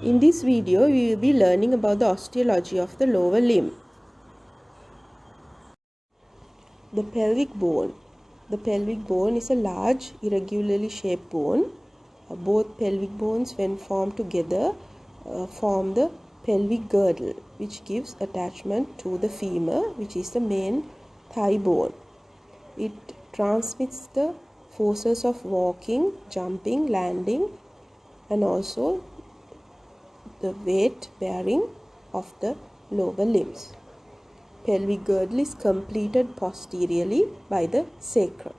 In this video, we will be learning about the osteology of the lower limb. The pelvic bone. The pelvic bone is a large, irregularly shaped bone. Both pelvic bones, when formed together, form the pelvic girdle, which gives attachment to the femur, which is the main thigh bone. It transmits the forces of walking, jumping, landing, and also the weight bearing of the lower limbs. Pelvic girdle is completed posteriorly by the sacrum.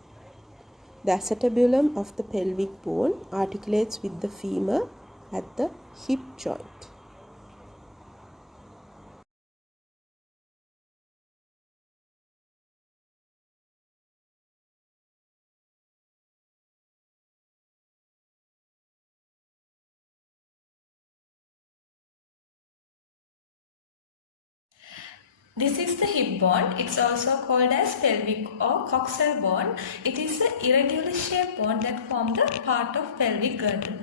The acetabulum of the pelvic bone articulates with the femur at the hip joint. This is the hip bone. It's also called as pelvic or coxal bone. It is an irregular shaped bone that forms the part of pelvic girdle.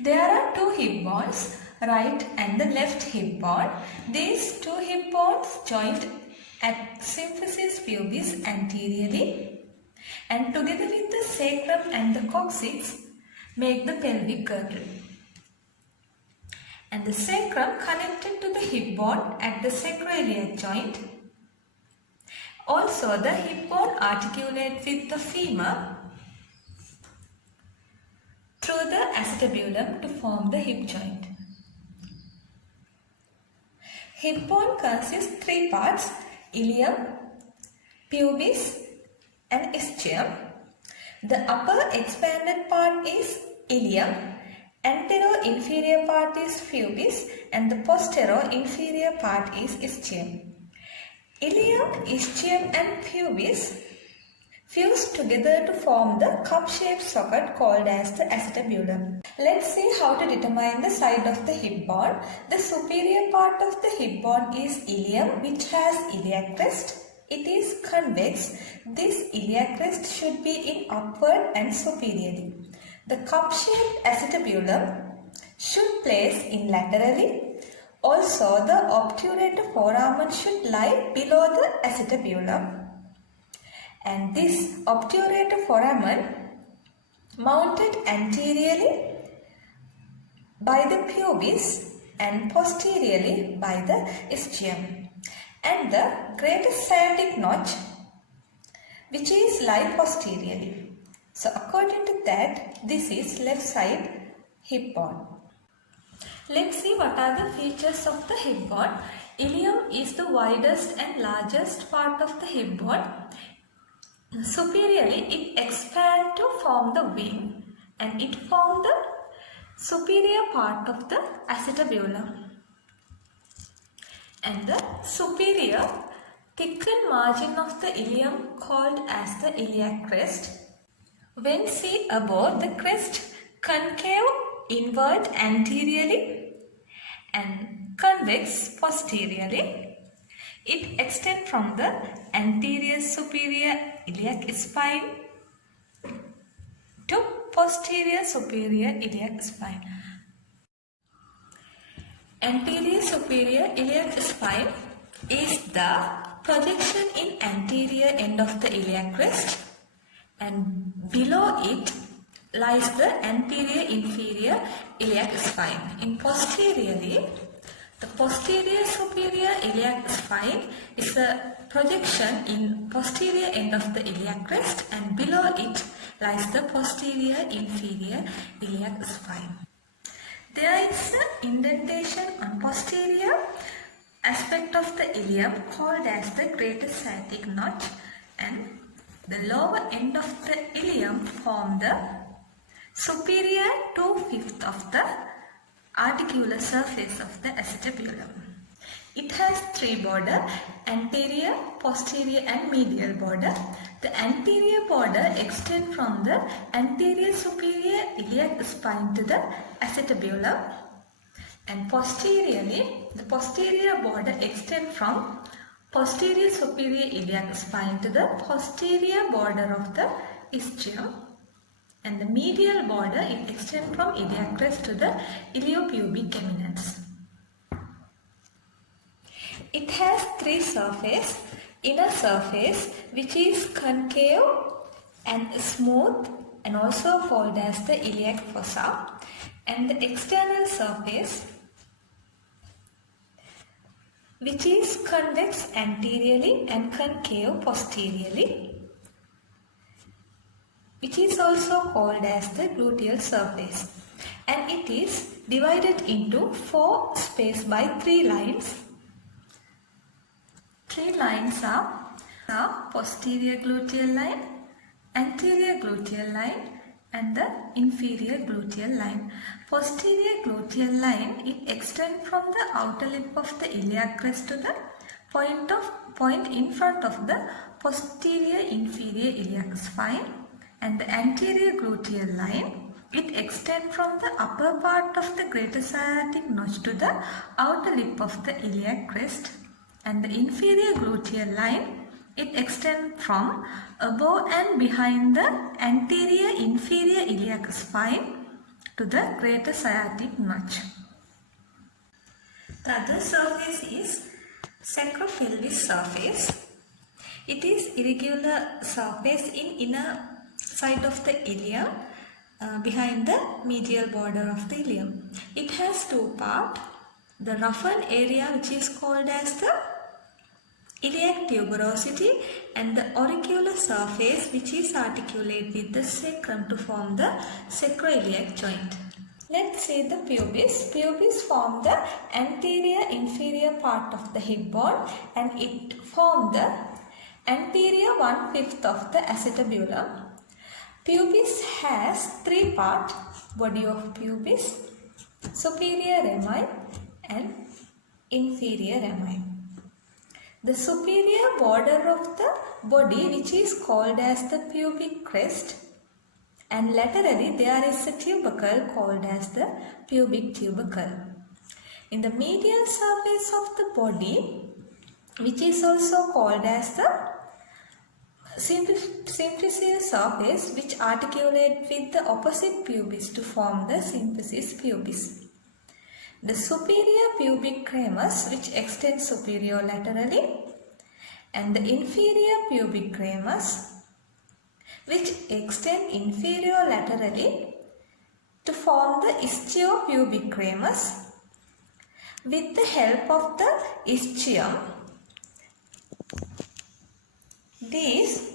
There are two hip bones, right and the left hip bone. These two hip bones joined at symphysis pubis anteriorly and together with the sacrum and the coccyx make the pelvic girdle. And the sacrum connected to the hip bone at the sacroiliac joint. Also, the hip bone articulates with the femur through the acetabulum to form the hip joint. Hip bone consists three parts: ilium, pubis, and ischium. The upper expanded part is ilium. Antero-inferior part is pubis and the postero-inferior part is ischium. Ilium, ischium and pubis fuse together to form the cup-shaped socket called as the acetabulum. Let's see how to determine the side of the hip bone. The superior part of the hip bone is ilium, which has iliac crest. It is convex. This iliac crest should be in upward and superiorly. The cup-shaped acetabulum should place in laterally. Also, the obturator foramen should lie below the acetabulum. And this obturator foramen mounted anteriorly by the pubis and posteriorly by the ischium. And the greatest sciatic notch, which is lie posteriorly. So according to that, this is left side hip bone. Let's see what are the features of the hip bone. Ilium is the widest and largest part of the hip bone. Superiorly, it expands to form the wing and it forms the superior part of the acetabulum. And the superior thickened margin of the ilium called as the iliac crest. When seen above, the crest concave inward anteriorly and convex posteriorly. It extends from the anterior superior iliac spine to posterior superior iliac spine. Anterior superior iliac spine is the projection in anterior end of the iliac crest, and below it lies the anterior inferior iliac spine. In posteriorly, the posterior superior iliac spine is a projection in posterior end of the iliac crest, and below it lies the posterior inferior iliac spine. There is an indentation on posterior aspect of the ilium called as the greatest sciatic notch, and the lower end of the ilium form the superior 2/5 of the articular surface of the acetabulum. It has three borders: anterior, posterior and medial border. The anterior border extends from the anterior superior iliac spine to the acetabulum, and posteriorly the posterior border extends from posterior superior iliac spine to the posterior border of the ischium, And the medial border, it extends from iliac crest to the iliopubic eminence. It has three surfaces. Inner surface, which is concave and smooth and also called as the iliac fossa, and the external surface, which is convex anteriorly and concave posteriorly, which is also called as the gluteal surface, and it is divided into four spaces by three lines. Three lines are posterior gluteal line, anterior gluteal line, and the inferior gluteal line. Posterior gluteal line, it extends from the outer lip of the iliac crest to the point in front of the posterior inferior iliac spine, and the anterior gluteal line, it extends from the upper part of the greater sciatic notch to the outer lip of the iliac crest, and the inferior gluteal line, it extends from above and behind the anterior inferior iliac spine to the greater sciatic notch. The other surface is sacropelvic surface. It is irregular surface in inner side of the ilium behind the medial border of the ilium. It has two parts. The roughened area, which is called as the iliac tuberosity, and the auricular surface, which is articulate with the sacrum to form the sacroiliac joint. Let's see the pubis. Pubis form the anterior inferior part of the hip bone, and it form the anterior 1/5 of the acetabulum. Pubis has three parts: body of pubis, superior rami, and inferior rami. The superior border of the body, which is called as the pubic crest, and laterally there is a tubercle called as the pubic tubercle. In the medial surface of the body, which is also called as the symphysis surface, which articulate with the opposite pubis to form the symphysis pubis. The superior pubic ramus, which extends superior laterally, and the inferior pubic ramus, which extend inferior laterally to form the istiopubic ramus. With the help of the ischium, these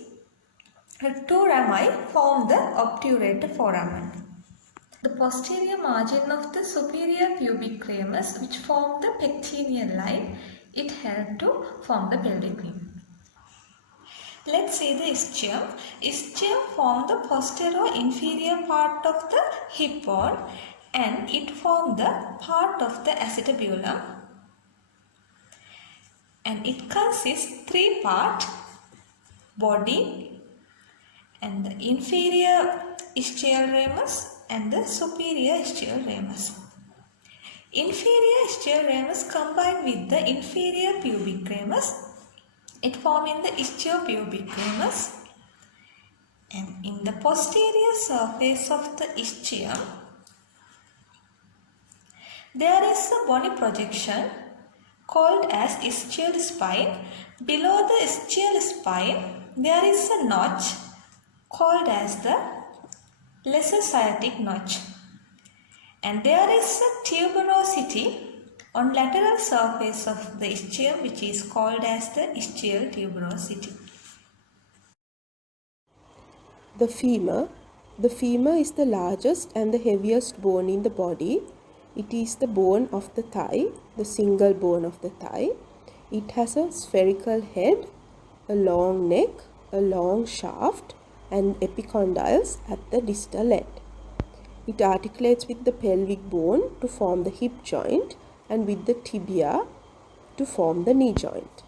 two rami form the obturator foramen. The posterior margin of the superior pubic ramus, which form the pectineal line, it helps to form the pelvic ring. Let's see the ischium. Ischium form the posterior inferior part of the hip bone, and it form the part of the acetabulum, and it consists three parts: body, and the inferior ischial ramus, and the superior ischial ramus. Inferior ischial ramus combined with the inferior pubic ramus, it forms in the istiopubic ramus, and in the posterior surface of the ischium, there is a bony projection called as ischial spine. Below the ischial spine, there is a notch called as the lesser sciatic notch, and there is a tuberosity on lateral surface of the ischium, which is called as the ischial tuberosity. The femur. The femur is the largest and the heaviest bone in the body. It is the bone of the thigh, the single bone of the thigh. It has a spherical head, a long neck, a long shaft, and epicondyles at the distal end. It articulates with the pelvic bone to form the hip joint and with the tibia to form the knee joint.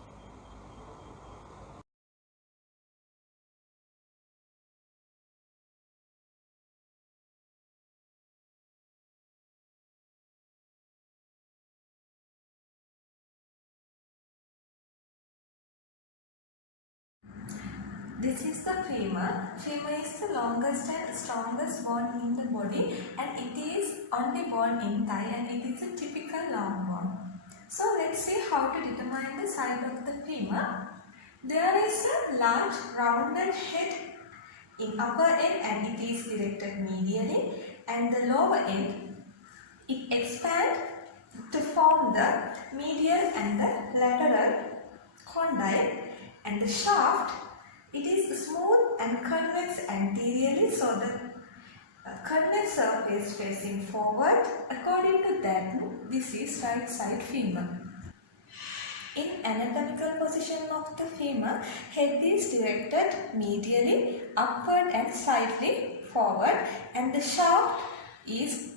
This is the femur. Femur is the longest and strongest bone in the body, and it is only bone in thigh, and it is a typical long bone. So let's see how to determine the size of the femur. There is a large rounded head in upper end, and it is directed medially, and the lower end it expands to form the medial and the lateral condyle, and the shaft it is smooth and convex anteriorly, so the convex surface facing forward. According to that, this is right side femur. In anatomical position of the femur, head is directed medially, upward and slightly forward, and the shaft is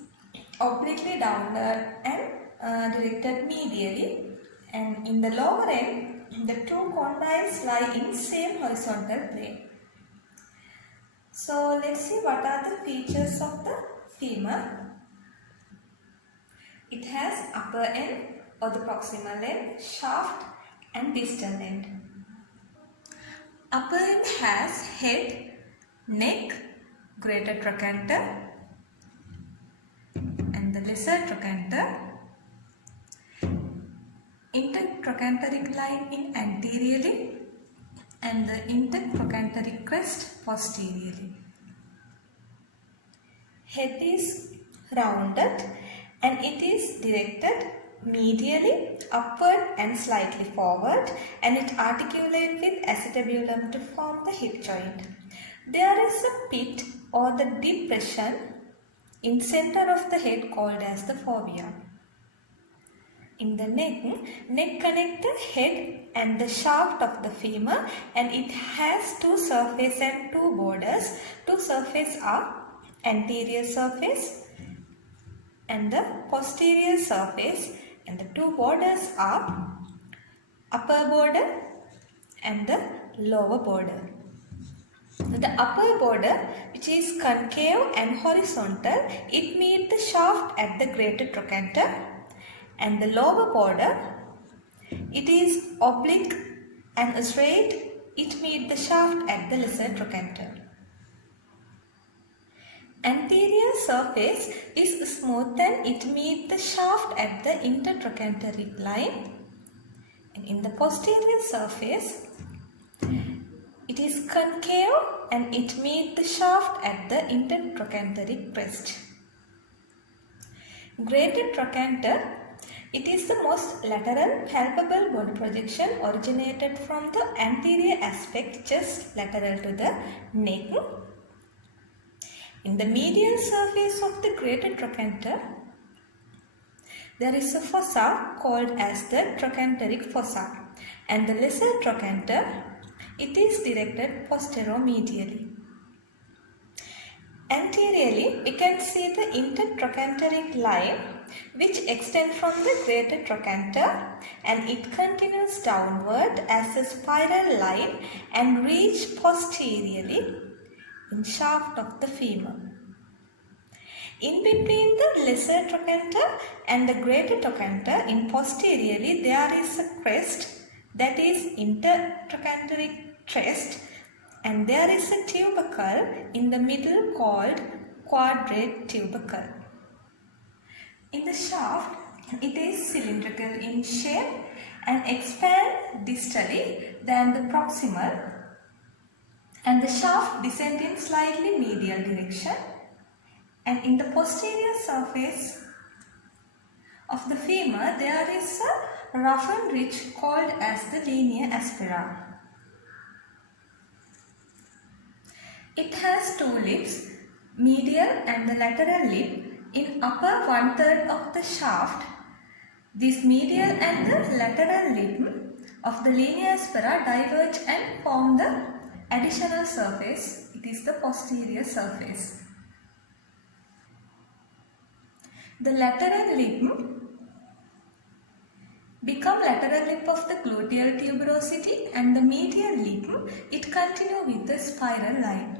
obliquely downward and directed medially, and in the lower end the two condyles lie in same horizontal plane. So let's see what are the features of the femur. It has upper end or the proximal end, shaft and distal end. Upper end has head, neck, greater trochanter and the lesser trochanter, intertrochanteric line in anteriorly and the intertrochanteric crest posteriorly. Head is rounded and it is directed medially, upward and slightly forward, and it articulates with acetabulum to form the hip joint. There is a pit or the depression in center of the head called as the fovea. In the neck connects the head and the shaft of the femur, and it has two surfaces and two borders. Two surfaces are anterior surface and the posterior surface, and the two borders are upper border and the lower border. The upper border, which is concave and horizontal, it meets the shaft at the greater trochanter, and the lower border, it is oblique and straight, it meets the shaft at the lesser trochanter. Anterior surface is smooth and it meets the shaft at the intertrochanteric line, and in the posterior surface it is concave and it meets the shaft at the intertrochanteric crest. Greater trochanter, it is the most lateral palpable body projection originated from the anterior aspect just lateral to the neck. In the medial surface of the greater trochanter, there is a fossa called as the trochanteric fossa, and the lesser trochanter, it is directed posteromedially. Anteriorly, we can see the intertrochanteric line which extends from the greater trochanter, and it continues downward as a spiral line and reach posteriorly in shaft of the femur. In between the lesser trochanter and the greater trochanter, in posteriorly there is a crest, that is intertrochanteric crest, and there is a tubercle in the middle called quadrate tubercle. In the shaft, it is cylindrical in shape and expands distally than the proximal, and the shaft descends in slightly medial direction, and in the posterior surface of the femur there is a roughened ridge called as the linea aspera. It has two lips, medial and the lateral lip. In upper 1/3 of the shaft, this medial and the lateral lip of the linea aspera diverge and form the additional surface. It is the posterior surface. The lateral lip become lateral lip of the gluteal tuberosity, and the medial lip, it continue with the spiral line.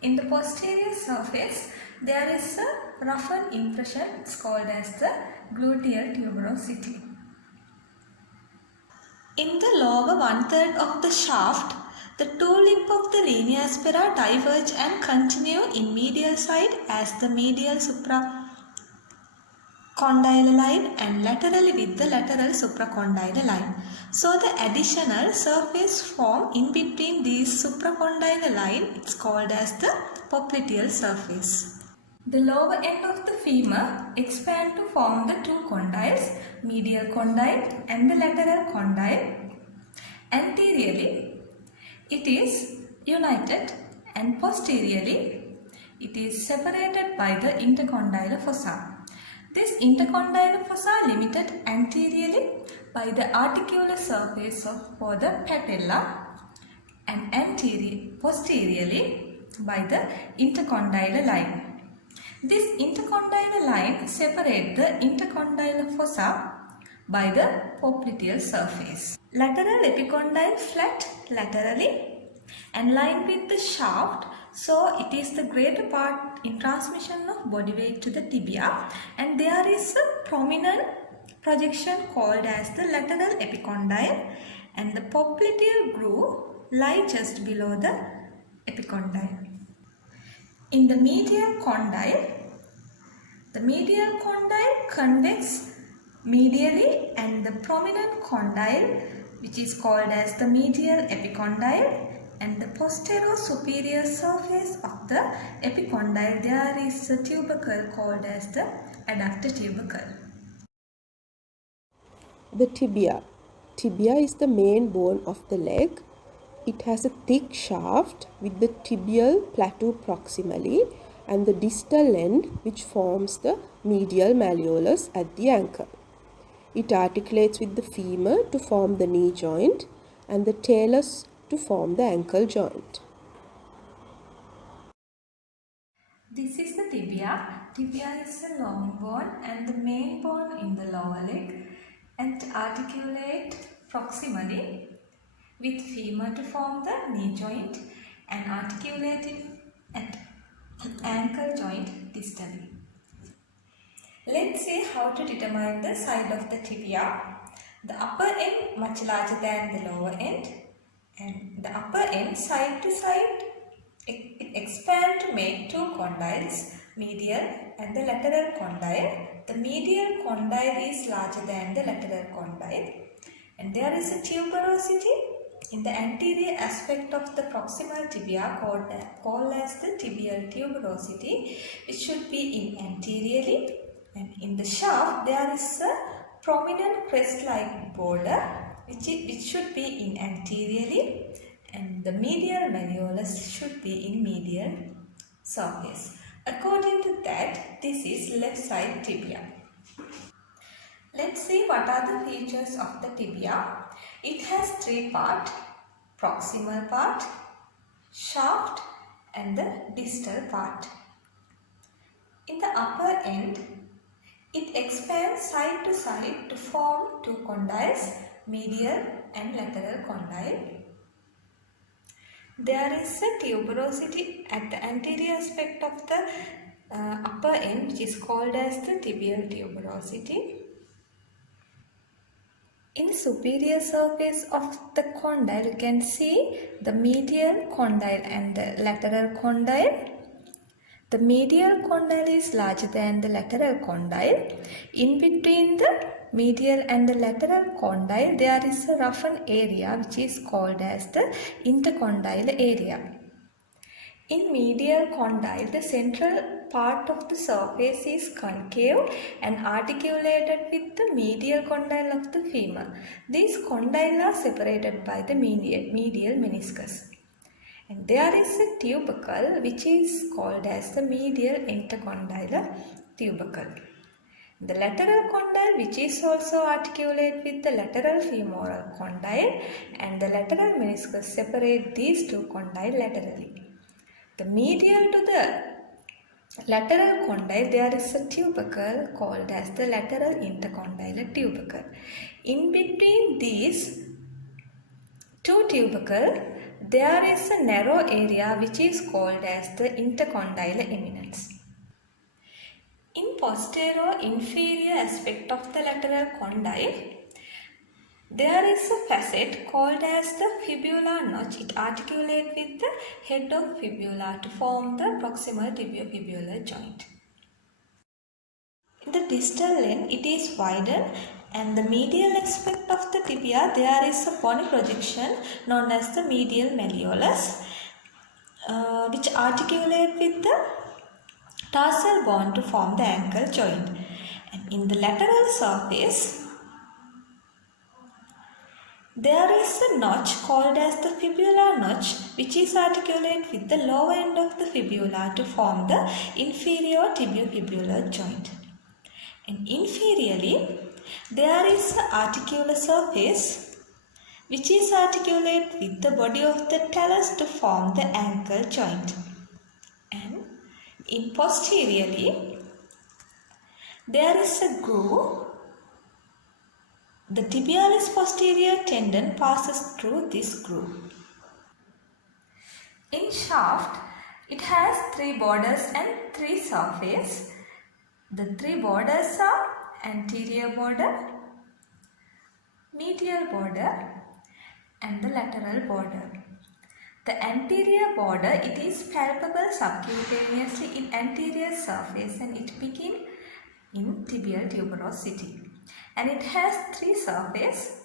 In the posterior surface, there is a roughened impression, it's called as the gluteal tuberosity. In the lower one-third of the shaft, the two limbs of the linea aspera diverge and continue in medial side as the medial supracondyle line and laterally with the lateral supracondyle line. So the additional surface formed in between these supracondyle line is called as the popliteal surface. The lower end of the femur expand to form the two condyles, medial condyle and the lateral condyle. Anteriorly, it is united and posteriorly, it is separated by the intercondylar fossa. This intercondylar fossa limited anteriorly by the articular surface for the patella and posteriorly by the intercondylar line. This intercondylar line separates the intercondylar fossa by the popliteal surface. Lateral epicondyle flat laterally and lined with the shaft, so it is the greater part in transmission of body weight to the tibia, and there is a prominent projection called as the lateral epicondyle, and the popliteal groove lies just below the epicondyle. In the medial condyle convex medially and the prominent condyle, which is called as the medial epicondyle, and the posterior superior surface of the epicondyle there is a tubercle called as the adductor tubercle. The tibia. Tibia is the main bone of the leg. It has a thick shaft with the tibial plateau proximally and the distal end which forms the medial malleolus at the ankle. It articulates with the femur to form the knee joint and the talus to form the ankle joint. This is the tibia. Tibia is a long bone and the main bone in the lower leg, and articulate proximally with femur to form the knee joint and articulated at ankle joint distally. Let's see how to determine the side of the tibia. The upper end much larger than the lower end, and the upper end side to side it expands to make two condyles, medial and the lateral condyle. The medial condyle is larger than the lateral condyle, and there is a tuberosity in the anterior aspect of the proximal tibia called as the tibial tuberosity. It should be in anteriorly, and in the shaft there is a prominent crest-like border which should be in anteriorly, and the medial malleolus should be in medial surface. According to that, this is left side tibia. Let's see what are the features of the tibia. It has three parts: proximal part, shaft and the distal part. In the upper end, it expands side to side to form two condyles, medial and lateral condyle. There is a tuberosity at the anterior aspect of the upper end, which is called as the tibial tuberosity. In the superior surface of the condyle, you can see the medial condyle and the lateral condyle. The medial condyle is larger than the lateral condyle. In between the medial and the lateral condyle, there is a roughened area which is called as the intercondylar area. In medial condyle, the central part of the surface is concave and articulated with the medial condyle of the femur. These condyles are separated by the medial meniscus. And there is a tubercle which is called as the medial intercondylar tubercle. The lateral condyle, which is also articulated with the lateral femoral condyle, and the lateral meniscus separate these two condyles laterally. The medial to the lateral condyle, there is a tubercle called as the lateral intercondylar tubercle. In between these two tubercles, there is a narrow area which is called as the intercondylar eminence. In posterior inferior aspect of the lateral condyle, There is a facet called as the fibula notch. It articulates with the head of fibula to form the proximal tibiofibular joint. In the distal end, it is widened, and the medial aspect of the tibia, there is a bony projection known as the medial malleolus, which articulate with the tarsal bone to form the ankle joint. And in the lateral surface, there is a notch called as the fibula notch, which is articulate with the lower end of the fibula to form the inferior tibiofibular joint. And inferiorly, there is an articular surface which is articulate with the body of the talus to form the ankle joint. And in posteriorly, there is a groove. The tibialis posterior tendon passes through this groove. In shaft, it has 3 borders and 3 surfaces. The 3 borders are anterior border, medial border and the lateral border. The anterior border, it is palpable subcutaneously in anterior surface and it begins in tibial tuberosity. And it has 3 surfaces: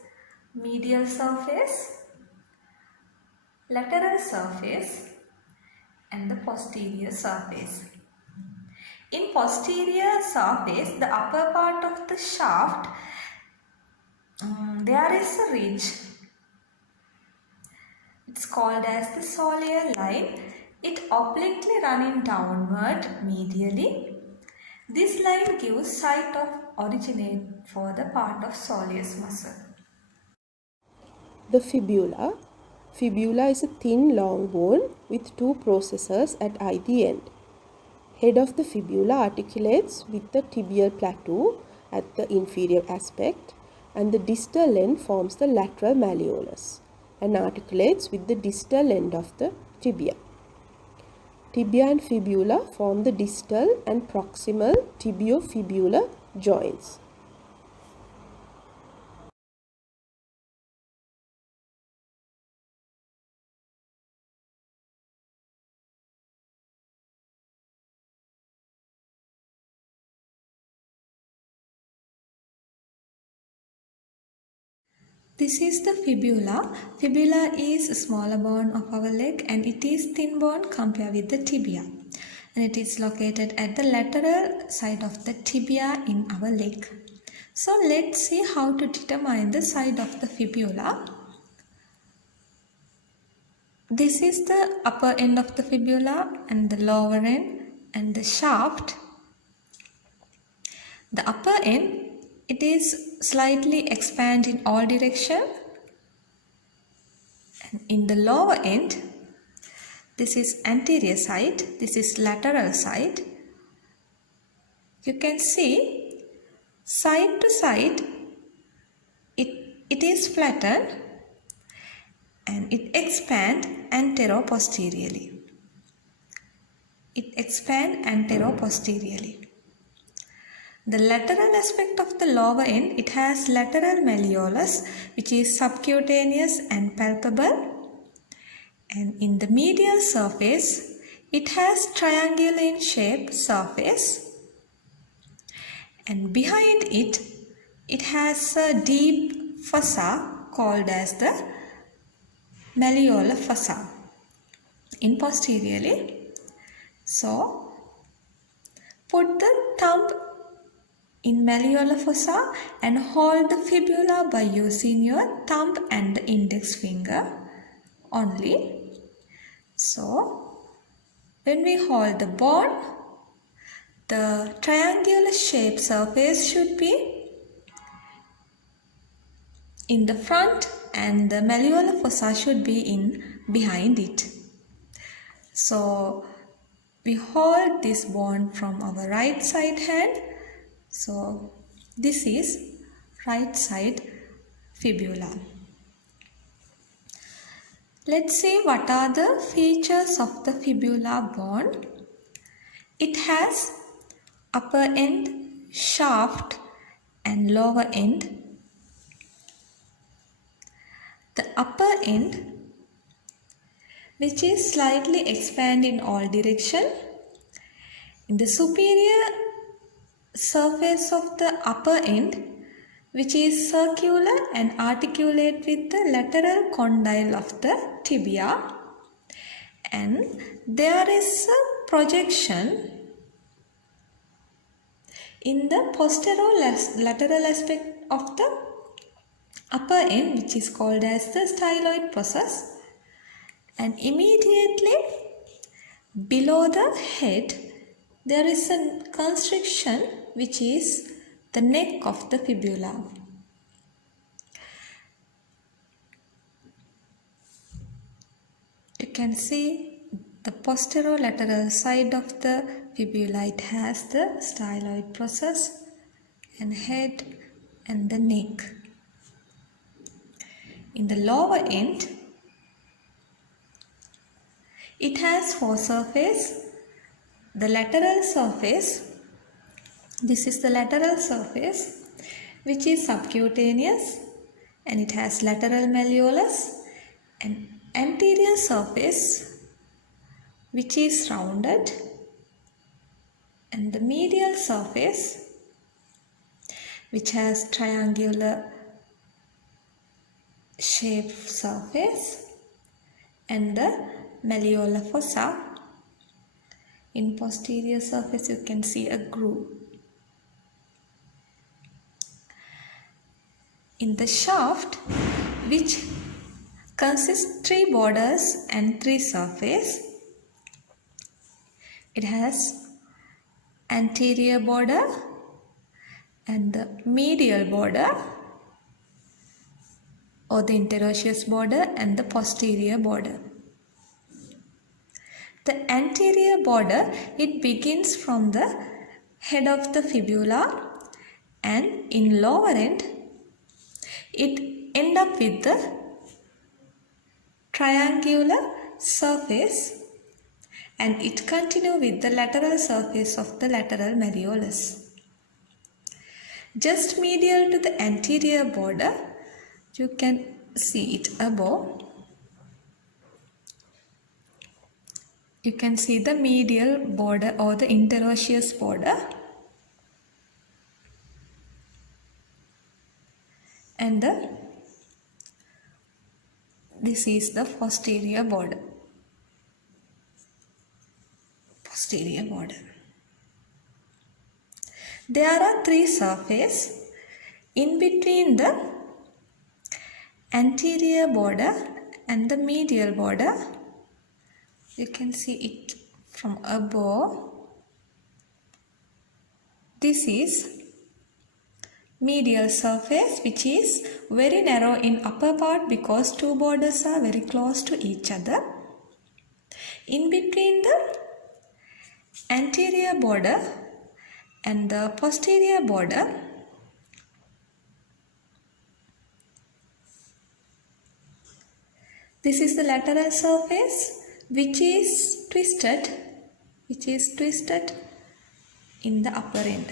medial surface, lateral surface and the posterior surface. In posterior surface, the upper part of the shaft, there is a ridge. It's called as the soleal line. It obliquely running downward medially. This line gives site of originate for the part of soleus muscle. The fibula. Fibula is a thin long bone with 2 processes at either end. Head of the fibula articulates with the tibial plateau at the inferior aspect, and the distal end forms the lateral malleolus and articulates with the distal end of the tibia. Tibia and fibula form the distal and proximal tibiofibular joints. This is the fibula. Fibula is a smaller bone of our leg and it is thin bone compared with the tibia. And it is located at the lateral side of the tibia in our leg. So let's see how to determine the side of the fibula. This is the upper end of the fibula and the lower end and the shaft. The upper end, it is slightly expand in all direction. And in the lower end, this is anterior side, this is lateral side. You can see side to side, it is flattened and it expand antero-posteriorly. It expand antero-posteriorly. The lateral aspect of the lower end, it has lateral malleolus which is subcutaneous and palpable, and in the medial surface it has triangular in shape surface, and behind it, it has a deep fossa called as the malleolar fossa in posteriorly. So put the thumb in malleolar fossa and hold the fibula by using your thumb and the index finger only. So when we hold the bone, the triangular shaped surface should be in the front and the malleolar fossa should be in behind it. So we hold this bone from our right side hand. So this is right side fibula. Let's see what are the features of the fibula bone. It has upper end, shaft and lower end. the upper end, which is slightly expand in all direction. In the superior surface of the upper end, which is circular and articulate with the lateral condyle of the tibia, and there is a projection in the posterolateral aspect of the upper end, which is called as the styloid process, and immediately below the head there is a constriction which is the neck of the fibula. You can see the posterolateral side of the fibula, it has the styloid process and head and the neck. In the lower end, it has four surfaces. The lateral surface, this is the lateral surface which is subcutaneous and it has lateral malleolus, and anterior surface which is rounded, and the medial surface which has triangular shaped surface, and the malleolar fossa. In posterior surface you can see a groove. In the shaft, which consists 3 borders and 3 surfaces, it has anterior border and the medial border or the interosseous border and the posterior border. The anterior border, it begins from the head of the fibula, and in lower end it ends up with the triangular surface, and it continues with the lateral surface of the lateral malleolus. Just medial to the anterior border, you can see it above. You can see the medial border or the interosseous border, and this is the posterior border. Posterior border. There are 3 surfaces in between the anterior border and the medial border. You can see it from above. This is medial surface, which is very narrow in upper part because 2 borders are very close to each other. In between the anterior border and the posterior border, this is the lateral surface which is twisted in the upper end,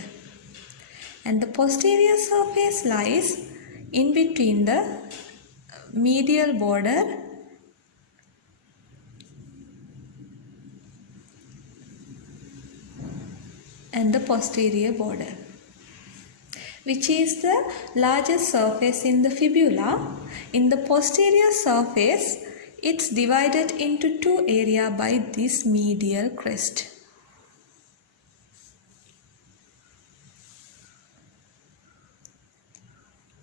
and the posterior surface lies in between the medial border and the posterior border, which is the largest surface in the fibula. In the posterior surface, it's divided into 2 areas by this medial crest.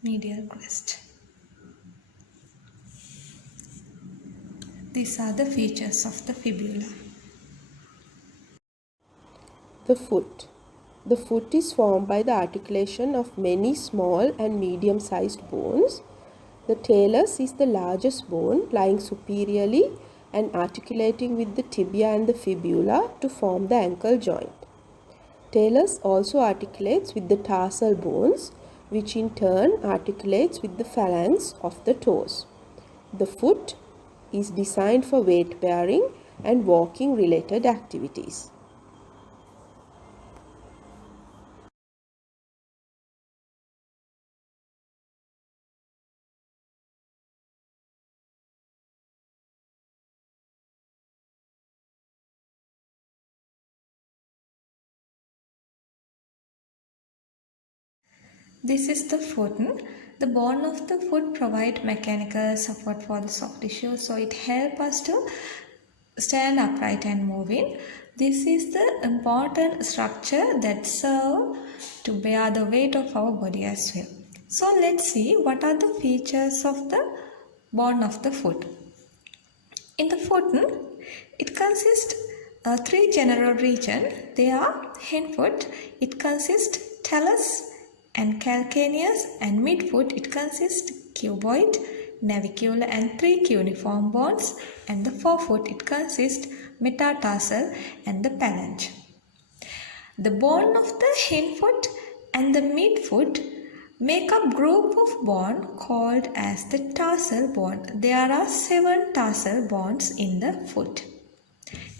Medial crest. These are the features of the fibula. The foot. The foot is formed by the articulation of many small and medium-sized bones. The talus is the largest bone, lying superiorly and articulating with the tibia and the fibula to form the ankle joint. Talus also articulates with the tarsal bones, which in turn articulates with the phalanx of the toes. The foot is designed for weight bearing and walking related activities. This is the foot. The bone of the foot provides mechanical support for the soft tissue, so it helps us to stand upright and moving. This is the important structure that serves to bear the weight of our body as well. So let's see what are the features of the bone of the foot. In the foot, it consists three general regions. They are hindfoot, it consists talus and calcaneus, and midfoot, it consists cuboid, navicular and three cuneiform bones, and the forefoot, it consists metatarsal and the phalange. The bone of the hindfoot and the midfoot make up group of bone called as the tarsal bone. There are 7 tarsal bones in the foot,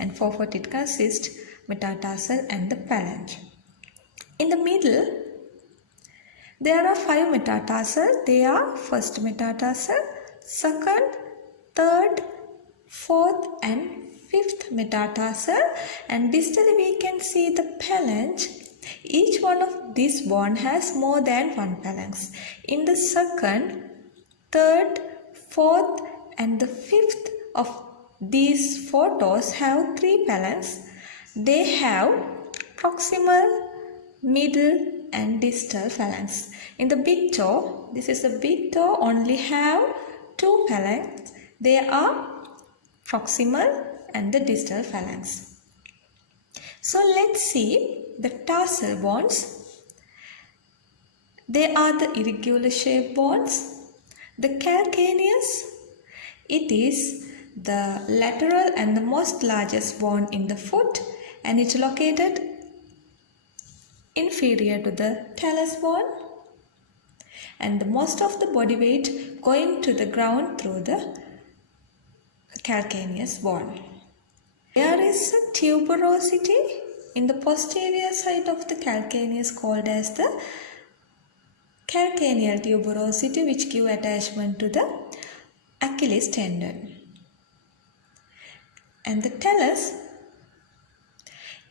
and forefoot it consists metatarsal and the phalange. In the middle there are 5 metatarsal. They are first metatarsal, second, third, fourth and fifth metatarsal, and distally we can see the phalange. Each one of these bone has more than one phalanx. In the second, third, fourth and the fifth of these 4 toes have 3 phalanx. They have proximal, middle and distal phalanx. In the big toe, this is the big toe, only have 2 phalanx. They are proximal and the distal phalanx. So let's see the tarsal bones. They are the irregular shaped bones. The calcaneus, it is the lateral and the most largest bone in the foot, and it's located inferior to the talus bone, and the most of the body weight going to the ground through the calcaneus bone. There is a tuberosity in the posterior side of the calcaneus called as the calcaneal tuberosity, which give attachment to the Achilles tendon. And the talus,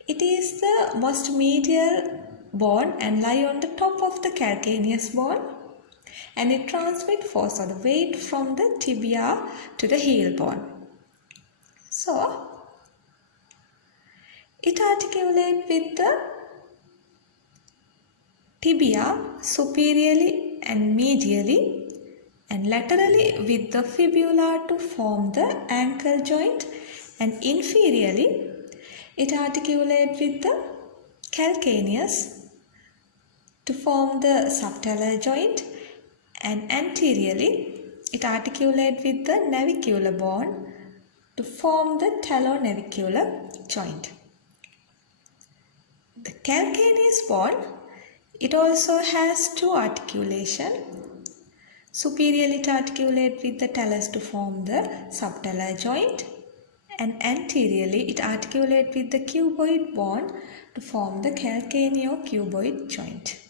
it is the most medial bone and lie on the top of the calcaneus bone, and it transmits force or the weight from the tibia to the heel bone. So it articulates with the tibia superiorly and medially, and laterally with the fibula to form the ankle joint, and inferiorly it articulates with the calcaneus to form the subtalar joint, and anteriorly it articulates with the navicular bone to form the talonavicular joint. The calcaneus bone, it also has 2 articulations. Superiorly it articulates with the talus to form the subtalar joint, and anteriorly it articulates with the cuboid bone to form the calcaneo-cuboid joint.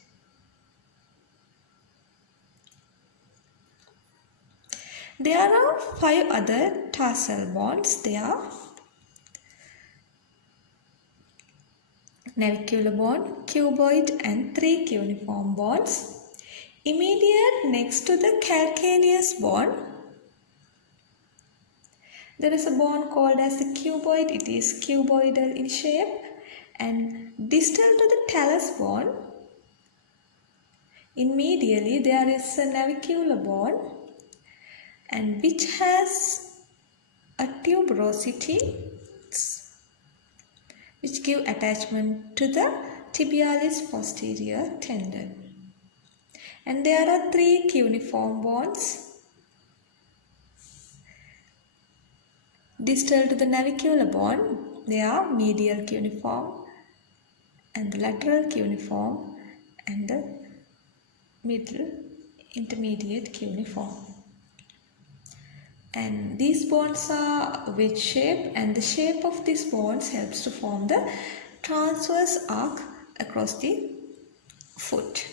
There are 5 other tarsal bones. They are navicular bone, cuboid and 3 cuneiform bones. Immediate next to the calcaneus bone, there is a bone called as the cuboid. It is cuboidal in shape, and distal to the talus bone, in medially there is a navicular bone, and which has a tuberosity which give attachment to the tibialis posterior tendon. And there are 3 cuneiform bones. Distal to the navicular bone, they are medial cuneiform and the lateral cuneiform and the middle intermediate cuneiform. And these bones are wedge shape, and the shape of these bones helps to form the transverse arc across the foot.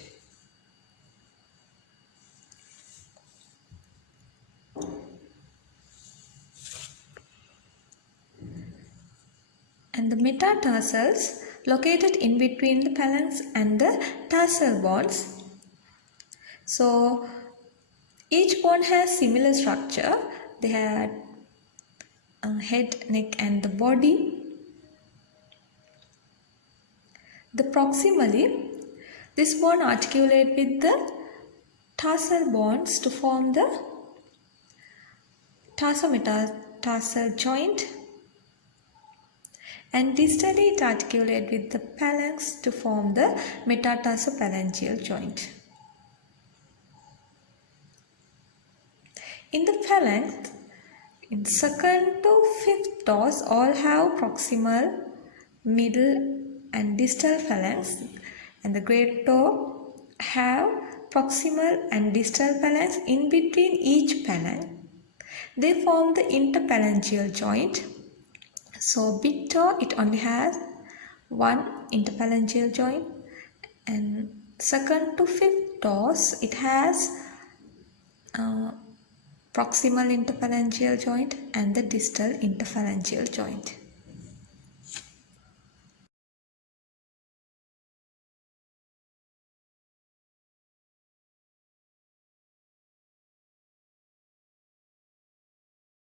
And the metatarsals located in between the phalanx and the tarsal bones, So each bone has similar structure. They had head, neck and the body. The proximally, this bone articulate with the tarsal bones to form the tarsometatarsal joint, and distally it articulate with the phalanx to form the metatarsophalangeal joint. In the phalanx, in second to fifth toes all have proximal, middle and distal phalanx, and the great toe have proximal and distal phalanx. In between each phalanx, they form the interphalangeal joint. So big toe, it only has one interphalangeal joint, and second to fifth toes, it has proximal interphalangeal joint and the distal interphalangeal joint.